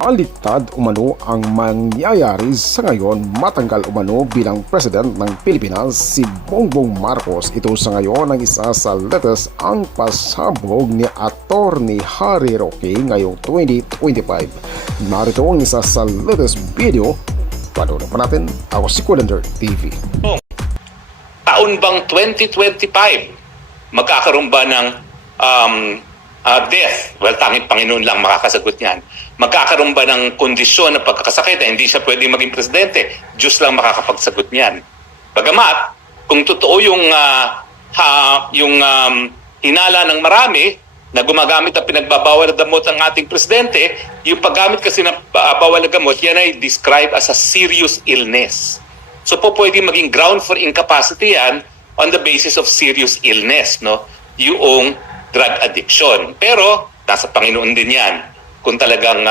Baliktad umano ang mangyayari sa ngayon matanggal umano bilang President ng Pilipinas si Bongbong Marcos. Ito sa ngayon ang isa sa latest ang pasabog ni Attorney Harry Roque ngayong 2025. Narito ang isa sa latest video. Panoorin pa natin. Ako si Colander TV. Taon bang 2025 magkakaroon ba ng death? Well, tanging Panginoon lang makakasagot niyan. Magkakaroon ba ng kondisyon ng pagkakasakit na hindi siya pwedeng maging presidente? Diyos lang makakapagsagot niyan. Bagamat, kung totoo yung hinala ng marami na gumagamit ang pinagbabawal na gamot ng ating presidente, yung paggamit kasi ng bawal na gamot, yan ay described as a serious illness. So po pwedeng maging ground for incapacity yan on the basis of serious illness, no? Yung drug addiction. Pero nasa Panginoon din yan. Kung talagang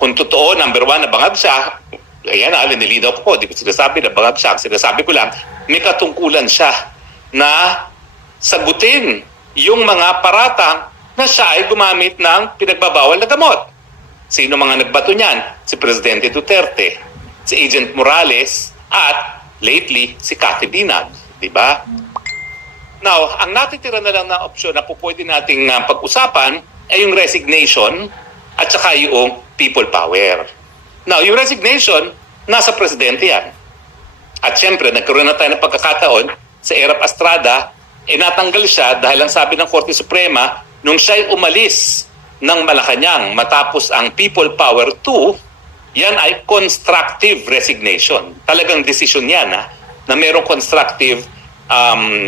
kung totoo, number one, na bangag siya, ayan, nilinaw ko, di ko sinasabi na bangag siya. Sinasabi ko lang, may katungkulan siya na sagutin yung mga paratang na siya ay gumamit ng pinagbabawal na gamot. Sino mga nagbato niyan? Si Presidente Duterte, si Agent Morales, at lately, si Cathy Binag. Diba? Now, ang natitira na lang na opsyon na po pwede nating pag-usapan ay yung resignation at saka yung people power. Now, yung resignation, nasa presidente yan. At syempre, nagkaroon na tayo ng pagkakataon sa Erap Estrada, natanggal siya dahil ang sabi ng Korte Suprema, nung siya'y umalis ng Malacanang matapos ang people power 2, yan ay constructive resignation. Talagang decision yan na mayroong constructive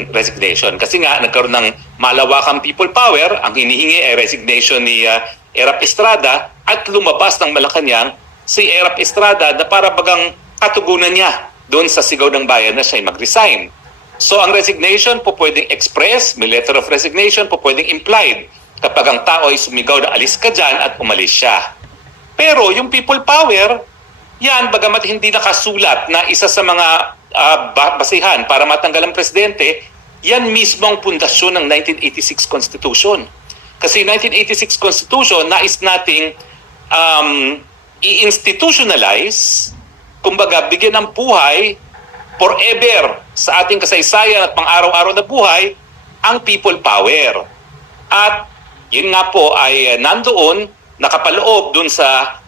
resignation. Kasi nga, nagkaroon ng malawakang people power, ang hinihingi ay resignation ni Erap Estrada at lumabas ng Malacanang si Erap Estrada na para bagang katugunan niya doon sa sigaw ng bayan na siya'y mag-resign. So ang resignation po pwedeng express, may letter of resignation po pwedeng implied kapag ang tao ay sumigaw na alis ka dyan at umalis siya. Pero yung people power, yan bagamat hindi nakasulat na isa sa mga basihan para matanggal ang presidente, yan mismo ang pundasyon ng 1986 Constitution. Kasi 1986 Constitution, nais nating i-institutionalize, kumbaga bigyan ng buhay forever sa ating kasaysayan at pang-araw-araw na buhay ang people power. At yun nga po ay nandoon, nakapaloob dun sa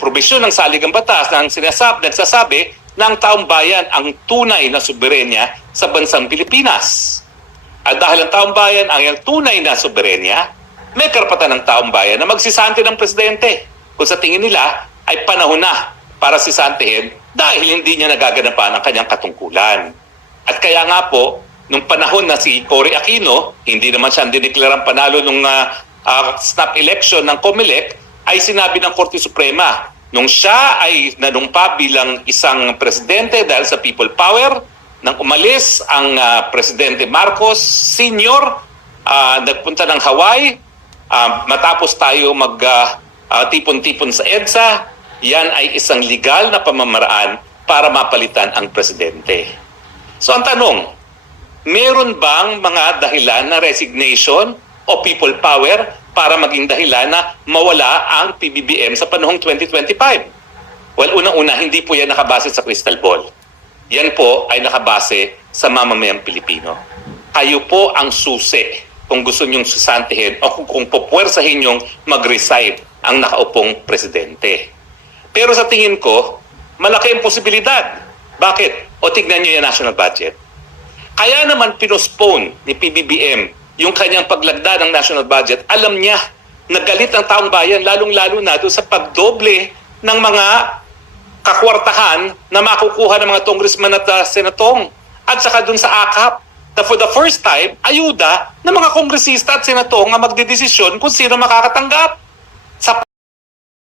probisyon ng saligang batas na nagsasabi ng taong bayan ang tunay na soberenya sa bansang Pilipinas. At dahil ang taong bayan ang tunay na soberenya, may karapatan ng taong bayan na magsisanti ng presidente kung sa tingin nila ay panahon na para sisantihin dahil hindi niya nagaganapan ang kanyang katungkulan. At kaya nga po, nung panahon na si Cory Aquino, hindi naman siya dineklarang panalo nung snap election ng COMELEC, ay sinabi ng Korte Suprema, nung siya ay nanumpa bilang isang presidente dahil sa people power, nang umalis ang Presidente Marcos Sr., nagpunta ng Hawaii, matapos tayo mag-tipon-tipon sa EDSA, yan ay isang legal na pamamaraan para mapalitan ang presidente. So ang tanong, meron bang mga dahilan na resignation o people power para maging dahilan na mawala ang PBBM sa panahong 2025? Well, unang-una, hindi po yan nakabase sa crystal ball. Yan po ay nakabase sa mamamayang Pilipino. Kayo po ang susi kung gusto nyong susantihin o kung pupuwersahin nyong mag-resign ang nakaupong presidente. Pero sa tingin ko, malaki ang posibilidad. Bakit? O tignan nyo yung national budget. Kaya naman pinospone ni PBBM yung kanyang paglagda ng national budget. Alam niya, nagalit ang taong bayan, lalong-lalo na doon sa pagdoble ng mga kakwartahan na makukuha ng mga congressman at senatong. At saka doon sa AKAP, na for the first time, ayuda ng mga kongresista at senatong na magdedesisyon kung sino makakatanggap. Sa